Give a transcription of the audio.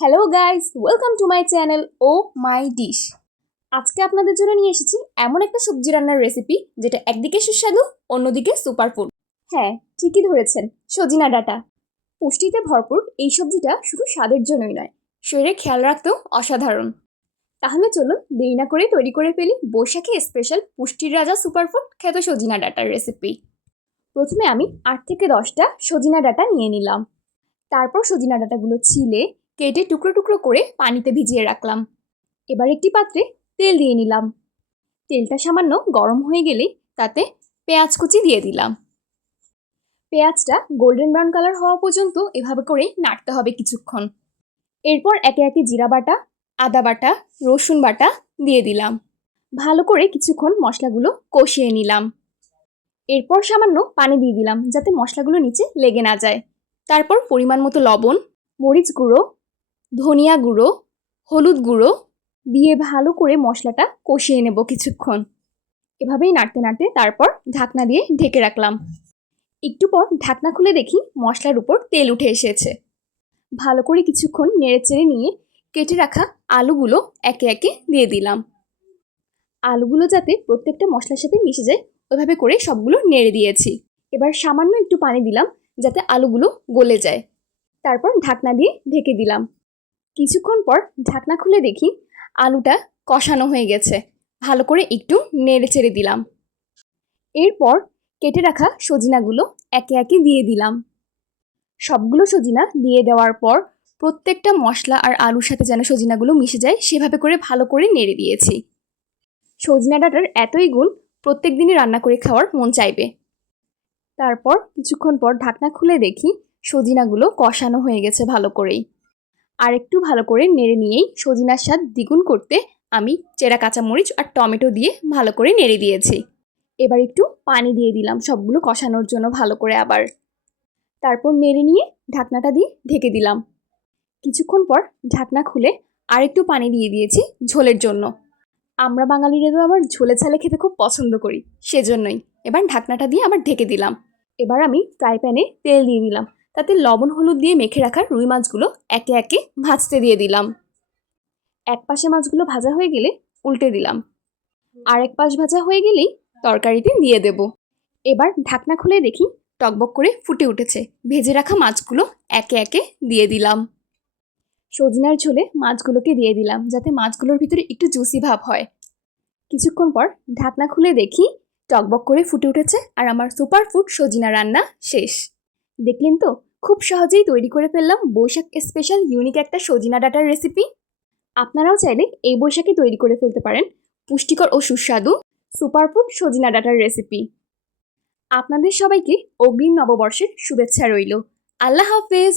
Hello guys, welcome to my channel oh my dish. আজকে আপনাদের জন্য নিয়ে এসেছি এমন একটা সবজি রান্নার রেসিপি যেটা একদিকে সুস্বাদু, অন্যদিকে সুপারফুড। হ্যাঁ, ঠিকই ধরেছেন, সজিনা ডাঁটা। পুষ্টিতে ভরপুর এই সবজিটা শুধু স্বাদের জন্যই নয়, শরীরে খেয়াল রাখতেও অসাধারণ। তাহলে চলুন দেরি না করে তৈরি করে ফেলি বৈশাখী স্পেশাল পুষ্টির রাজা সুপারফুড খ্যাত সজিনা ডাঁটার রেসিপি। প্রথমে আমি 8 থেকে 10টা সজিনা ডাঁটা নিয়ে নিলাম। তারপর সজিনা ডাঁটাগুলো ছিলে কেটে টুকরো টুকরো করে পানিতে ভিজিয়ে রাখলাম। এবার একটি পাত্রে তেল দিয়ে নিলাম। তেলটা সামান্য গরম হয়ে গেলে তাতে পেঁয়াজ কুচি দিয়ে দিলাম। পেঁয়াজটা গোল্ডেন ব্রাউন কালার হওয়া পর্যন্ত এভাবে করে নাড়তে হবে কিছুক্ষণ। এরপর একে একে জিরা বাটা, আদা বাটা, রসুন বাটা দিয়ে দিলাম। ভালো করে কিছুক্ষণ মশলাগুলো কষিয়ে নিলাম। এরপর সামান্য পানি দিয়ে দিলাম যাতে মশলাগুলো নিচে লেগে না যায়। তারপর পরিমাণ মতো লবণ, মরিচ গুঁড়ো, ধনিয়া গুঁড়ো, হলুদ গুঁড়ো দিয়ে ভালো করে মশলাটা কষিয়ে নেব কিছুক্ষণ। এভাবেই নাড়তে নাড়তে তারপর ঢাকনা দিয়ে ঢেকে রাখলাম। একটু পর ঢাকনা খুলে দেখি মশলার উপর তেল উঠে এসেছে। ভালো করে কিছুক্ষণ নেড়েচেড়ে নিয়ে কেটে রাখা আলুগুলো একে একে দিয়ে দিলাম। আলুগুলো যাতে প্রত্যেকটা মশলার সাথে মিশে যায় ওইভাবে করে সবগুলো নেড়ে দিয়েছি। এবার সামান্য একটু পানি দিলাম যাতে আলুগুলো গলে যায়। তারপর ঢাকনা দিয়ে ঢেকে দিলাম। কিছুক্ষণ পর ঢাকনা খুলে দেখি আলুটা কষানো হয়ে গেছে। ভালো করে একটু নেড়ে চেড়ে দিলাম। এরপর কেটে রাখা সজিনাগুলো একে একে দিয়ে দিলাম। সবগুলো সজিনা দিয়ে দেওয়ার পর প্রত্যেকটা মশলা আর আলুর সাথে যেন সজিনাগুলো মিশে যায় সেভাবে করে ভালো করে নেড়ে দিয়েছি। সজিনা ডাঁটার এতই গুণ প্রত্যেক দিনই রান্না করে খাওয়ার মন চাইবে। তারপর কিছুক্ষণ পর ঢাকনা খুলে দেখি সজিনাগুলো কষানো হয়ে গেছে ভালো করেই। আর একটু ভালো করে নেড়ে নিয়েই সজিনার স্বাদ দ্বিগুণ করতে আমি চেরা কাঁচামরিচ আর টমেটো দিয়ে ভালো করে নেড়ে দিয়েছি। এবার একটু পানি দিয়ে দিলাম সবগুলো কষানোর জন্য ভালো করে আবার। তারপর নেড়ে নিয়ে ঢাকনাটা দিয়ে ঢেকে দিলাম। কিছুক্ষণ পর ঢাকনা খুলে আর একটু পানি দিয়ে দিয়েছি ঝোলের জন্য। আমরা বাঙালিরা তো আবার ঝোলে ঝালে খেতে খুব পছন্দ করি, সেজন্যই এবার ঢাকনাটা দিয়ে আবার ঢেকে দিলাম। এবার আমি ফ্রাই প্যানে তেল দিয়ে দিলাম। তাতে লবণ হলুদ দিয়ে মেখে রাখা রুই মাছগুলো একে একে ভাজতে দিয়ে দিলাম। এক পাশে মাছগুলো ভাজা হয়ে গেলে উল্টে দিলাম। আর এক পাশ ভাজা হয়ে গেলেই তরকারিতে দিয়ে দেব। এবার ঢাকনা খুলে দেখি টকবক করে ফুটে উঠেছে। ভেজে রাখা মাছগুলো একে একে দিয়ে দিলাম। সজিনার ঝোলে মাছগুলোকে দিয়ে দিলাম যাতে মাছগুলোর ভিতরে একটু জুসি ভাব হয়। কিছুক্ষণ পর ঢাকনা খুলে দেখি টকবক করে ফুটে উঠেছে আর আমার সুপার ফুড সজিনা রান্না শেষ। দেখলেন তো, খুব সহজেই তৈরি করে ফেললাম বৈশাখ স্পেশাল ইউনিক একটা সজিনা ডাঁটার রেসিপি। আপনারাও চাইলে এই বৈশাখে তৈরি করে ফেলতে পারেন পুষ্টিকর ও সুস্বাদু সুপারফুড সজিনা ডাঁটার রেসিপি। আপনাদের সবাইকে অগ্রিম নববর্ষের শুভেচ্ছা রইল। আল্লাহ হাফেজ।